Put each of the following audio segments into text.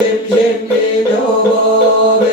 Jim Jim Jim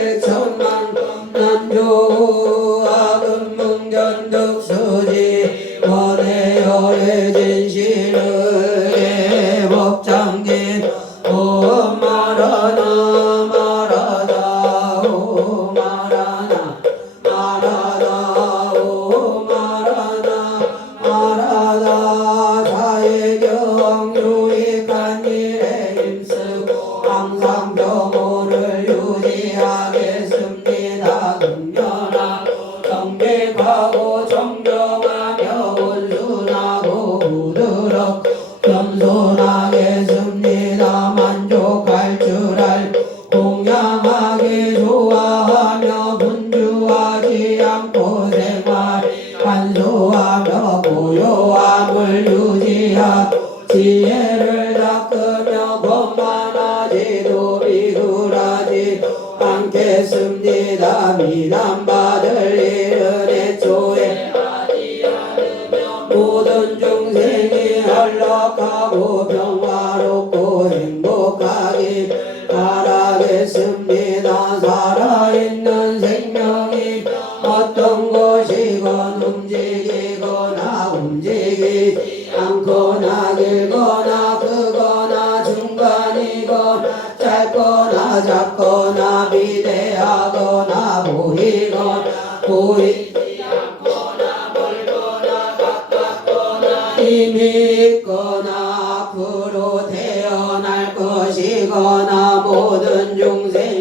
소위 믿거나 앞으로 태어날 것이거나 모든 중생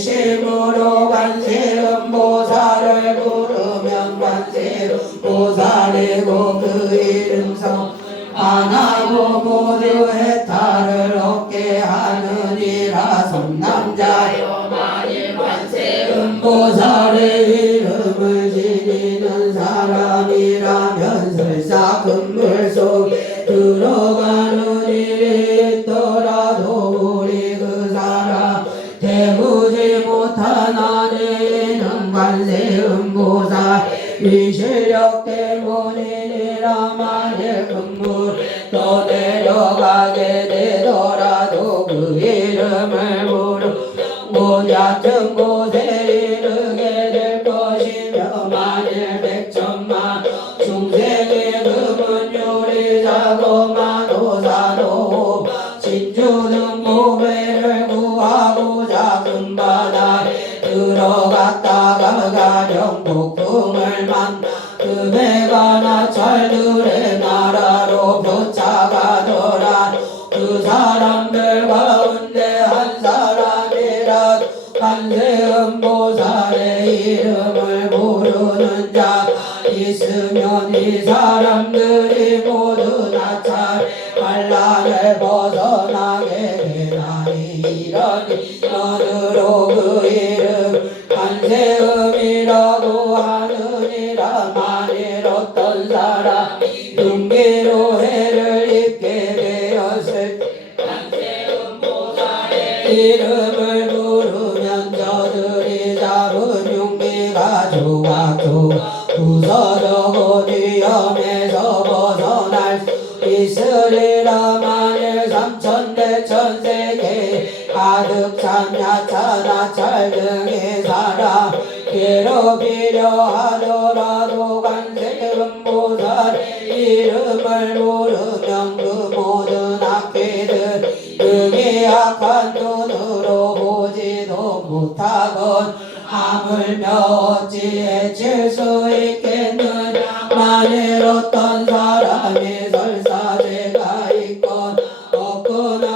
실무로 간세음보 Toma Oh.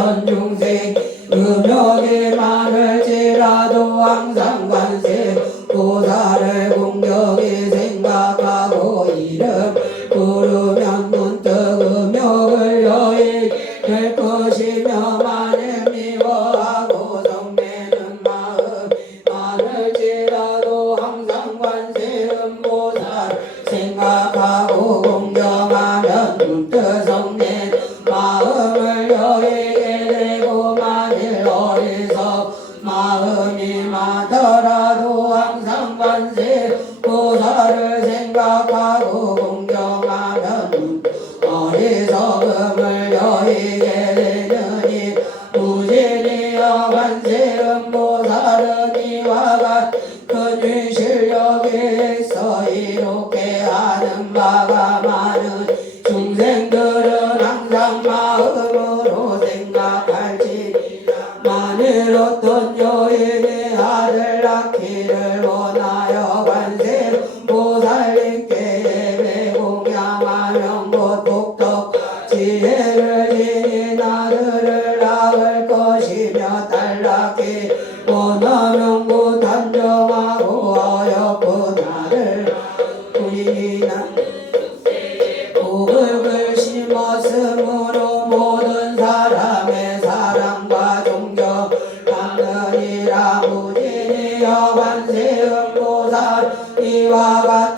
tan chung se, Guru Dev 다른 이와 같은 실력이 岩場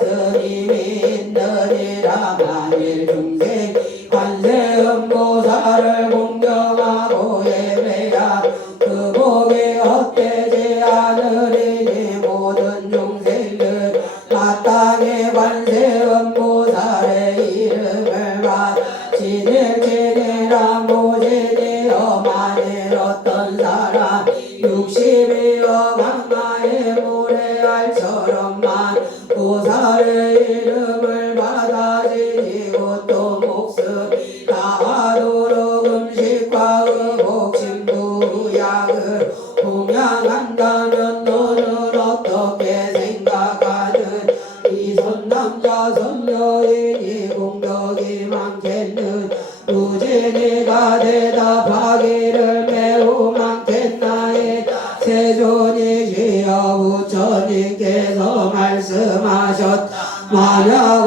많겠는 무진이가 되다 파기를 매우 많겠나이 세존이 지어 부처님께서 말씀하셨다. 만약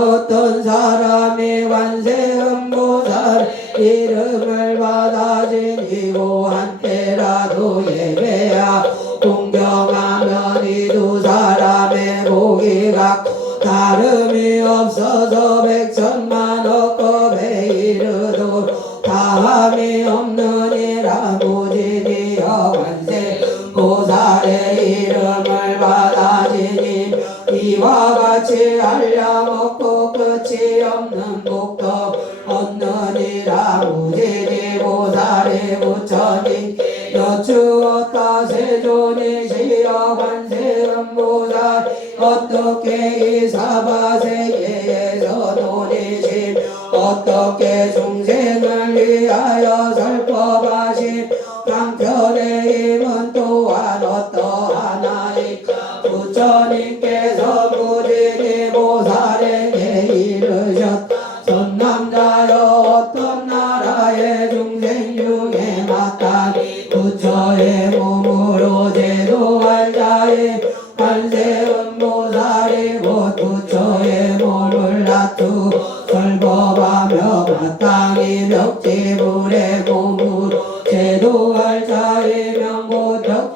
어떻게 이 사바세계에서 돈이시며 어떻게 중생을 위하여 살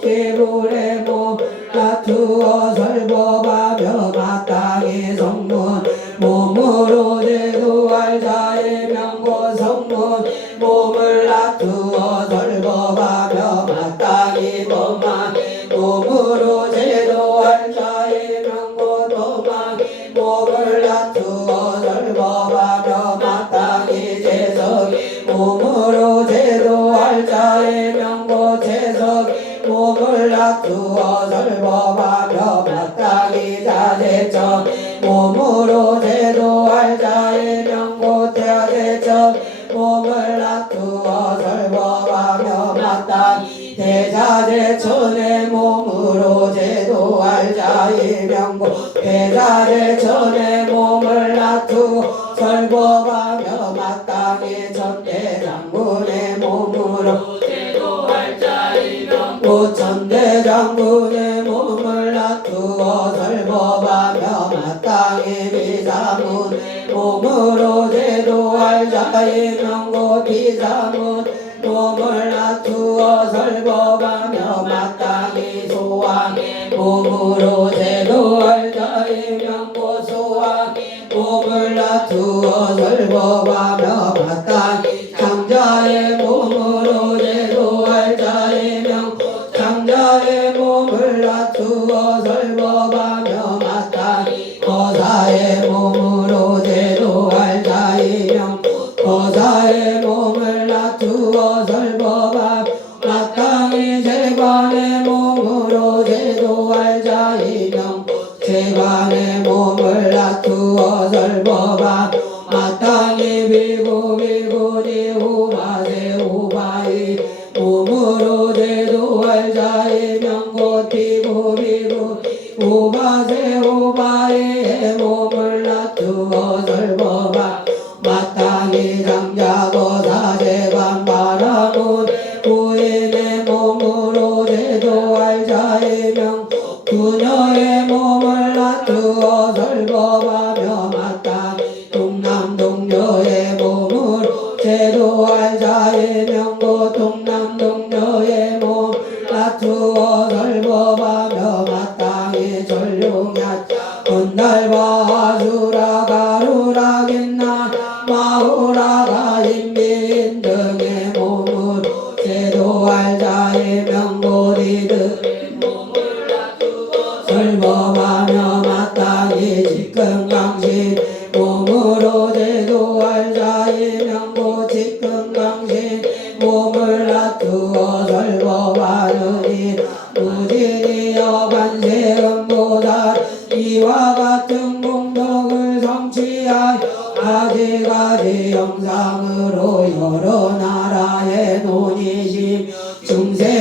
깨로래 보 상고. 배달에 전에 몸을 놔두고 설법하며 마땅히 전대장군의 몸으로 전대장군의 몸을 놔두어 설법하며 마땅히 비사문의 몸으로 제도할 자의 명고 비자문 몸을 놔두어 설법하며 마땅히 소왕의 몸으로 제 বাবা। Lord. Don't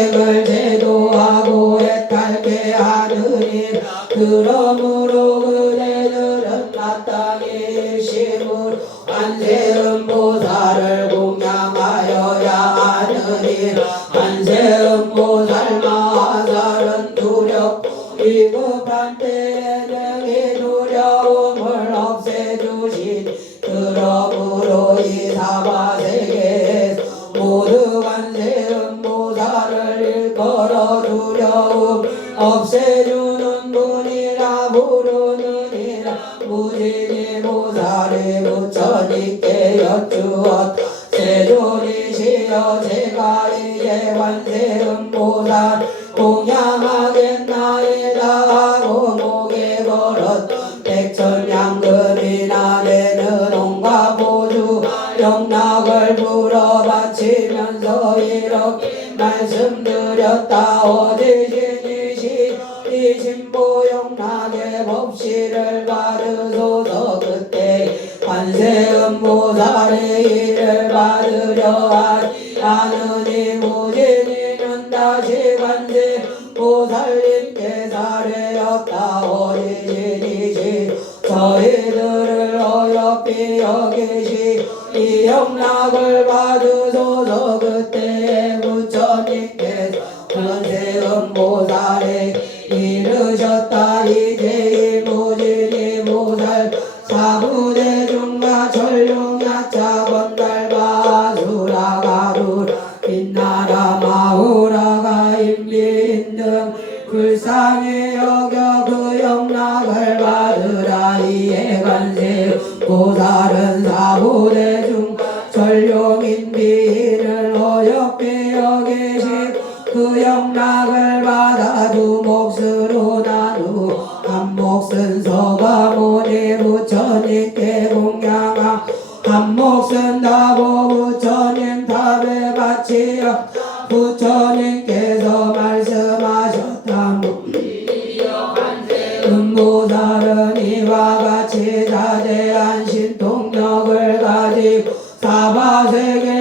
하였다. 어디신이시 이신보영나게 법시를 받으소서 그때 관세음보살의 일을 받으려 하 কাবা থেকে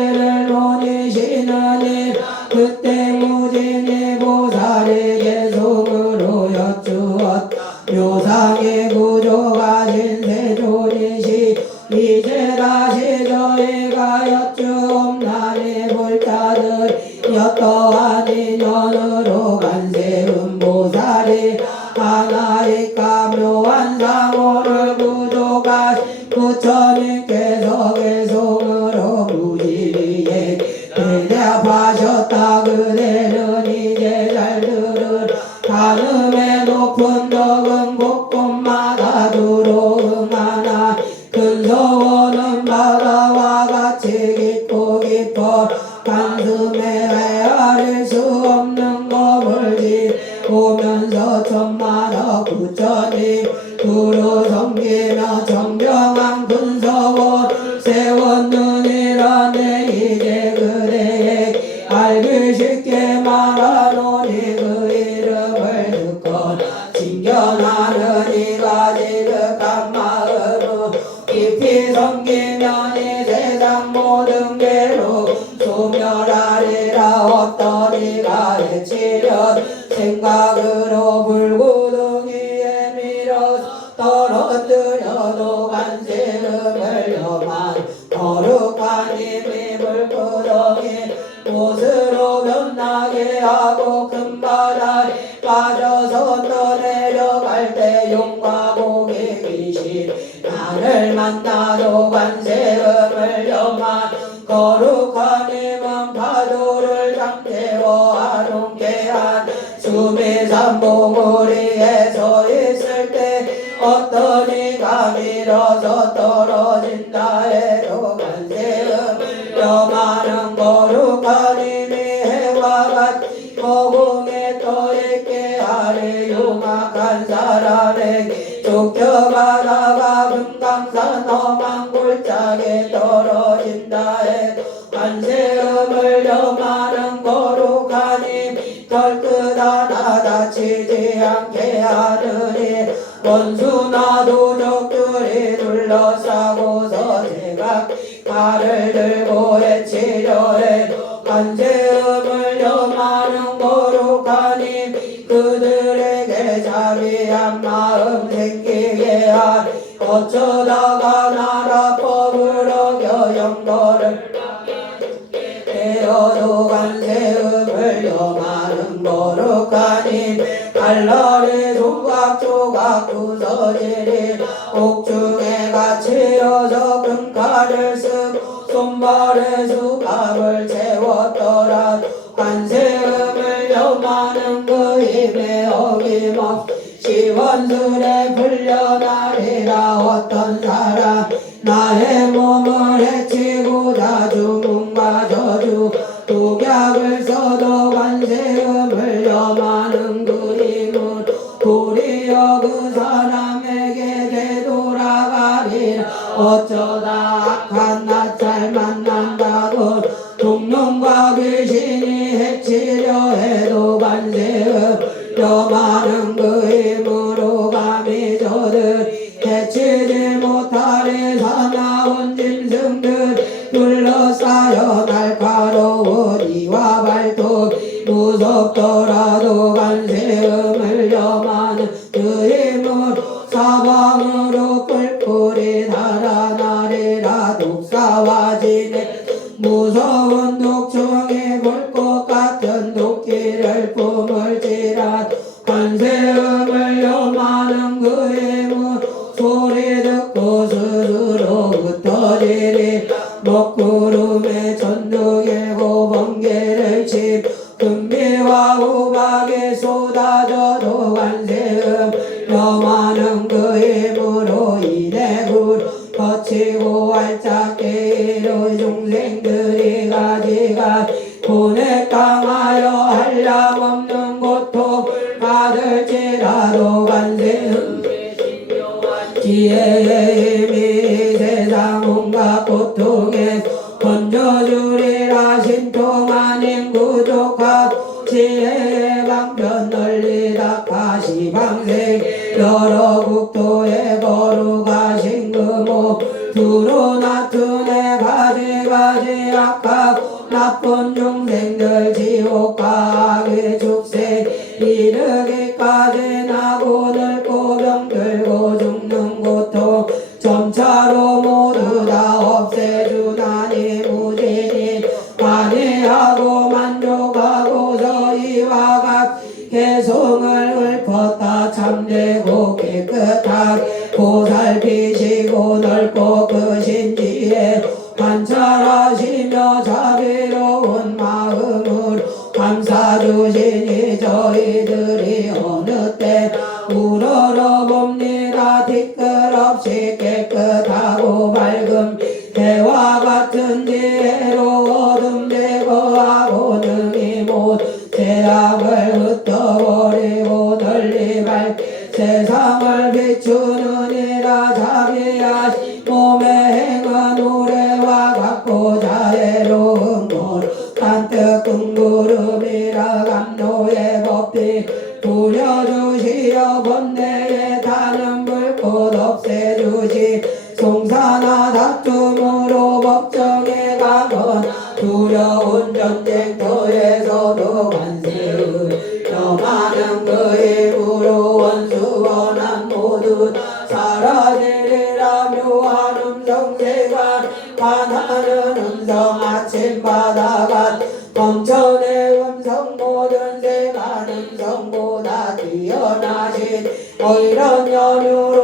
가슴에 헤아릴 수 없는 겁을 지우면서 천만억 부처님 구로 섬기며 날이 빠져서 떠내려갈 때 용과 고개 귀신 나를 만나도 관세음을 염한 거룩한 이만 파도를 잠재워 아롱게 한 숨이 산봉우리에서 있을 때 어떤 이가 밀어서 떨어진다 해도 관세음을 염하는 거룩한 이미 해와 같이 거구 내게 쫓겨받아가 금강산 너만 골짜기에 떨어진다 해도 안세음을 염하는 거룩하니 덜끝 하나 다치지 않게 하느니 원수나 도적들이 둘러싸고서 제가 칼을 들고 해치려 해도 안세음을 애매한 마음 생기게 한 어쩌다가 나라법을 어겨 영도를 되어도 간세음을 여하는 거룩하니 달러리 조각조각 부서지니 옥중에 갇혀져 원술에 풀려나리라 어떤 사람 나의 몸 무서운 독충이 볼것 같은 도끼를 뿜을지라. 관세 지혜의 방편 널리 닦아시 방생 여러 국도에 거룩하신 그모 두루 나투네 가지가지 악하 나쁜 중생들 지옥 가게 축생 이르 살피시고 넓고 크신지에 관찰하시며 자비로운 마음을 감사주시니 저희들이 어느 때 우러러봅니다. 티끌없이 깨 반하는 음성 아침바다가 검천의 음성 모든 세간 음성보다 뛰어나신 이런 연유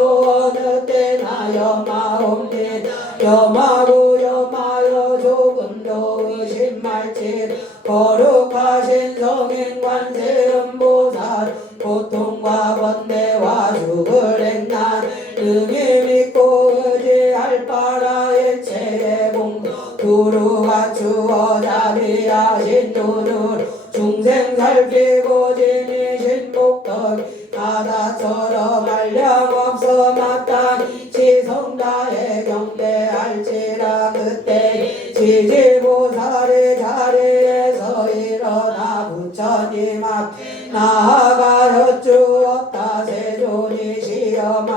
지지보살의 자리에서 일어나 부처님 앞 나아가여 주었다. 세존이시여만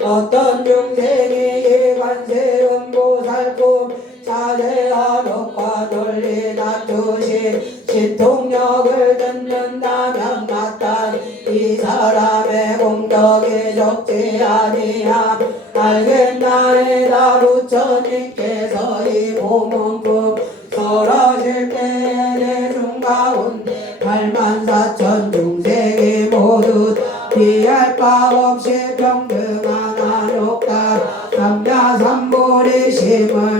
어떤 중생이 이 관세음보살 꿈 자세한 옥과 논리 낮추신 신통력을 듣는다면 마땅히 이 사람의 공덕이 적지 아니함 알겠나이다 부처님께서 품 설하실 때내 중가운데 팔만 사천 중생이 모두 비할 바 없이 평등한 한옥다. 삼자삼불의 심을